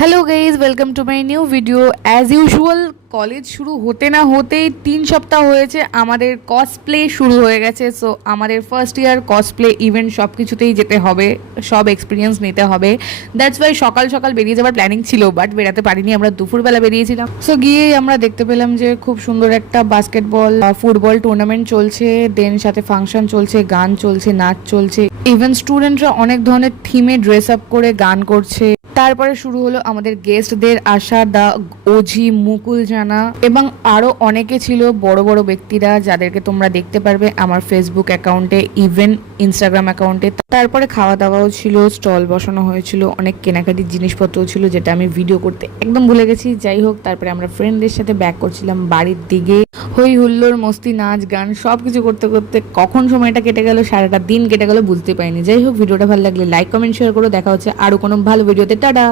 Hello guys, welcome to my new video. As usual college শুরু হতে না হতেই 3 সপ্তাহ হয়েছে আমাদের কসপ্লে শুরু হয়ে গেছে। সো আমাদের ফার্স্ট ইয়ার কসপ্লে ইভেন্ট সব কিছুতেই যেতে হবে, সব এক্সপিরিয়েন্স নিতে হবে। দ্যাটস ওয়াই সকাল সকাল বেরিয়ে যাওয়ার প্ল্যানিং ছিল, বাট বেরাতে পারিনি, আমরা দুপুরবেলা বেরিয়েছিলাম। সো গিয়েই আমরা দেখতে পেলাম যে খুব সুন্দর একটা বাস্কেটবল ফুটবল টুর্নামেন্ট চলছে, দেন সাথে ফাংশন চলছে, গান চলছে, নাচ চলছে। ইভেন স্টুডেন্টরা অনেক ধরনের থিমে ড্রেস আপ করে গান করছে। তারপরে শুরু হলো আমাদের গেস্টদের আসা, দা ওজি, মুকুল জানা এবং আরো অনেকে ছিল, বড় বড় ব্যক্তিরা, যাদেরকে তোমরা দেখতে পারবে আমার ফেসবুক অ্যাকাউন্টে, ইভেন ইনস্টাগ্রাম অ্যাকাউন্টে। তারপরে খাওয়া দাওয়াও ছিল, স্টল বসানো হয়েছিল, অনেক কেনাকাটির জিনিসপত্রও ছিল, যেটা আমি ভিডিও করতে একদম ভুলে গেছি। যাই হোক, তারপরে আমরা ফ্রেন্ডদের সাথে ব্যাক করছিলাম বাড়ির দিকে। হই হুল্লোড়, মস্তি, নাচ গান সবকিছু করতে করতে কখন সময়টা কেটে গেল, সারাটা দিন কেটে গেল বুঝতে পারিনি। যাই হোক, ভিডিওটা ভালো লাগলে লাইক কমেন্ট শেয়ার করো। দেখা হচ্ছে আরো কোনো ভালো ভিডিওতে। টাটা।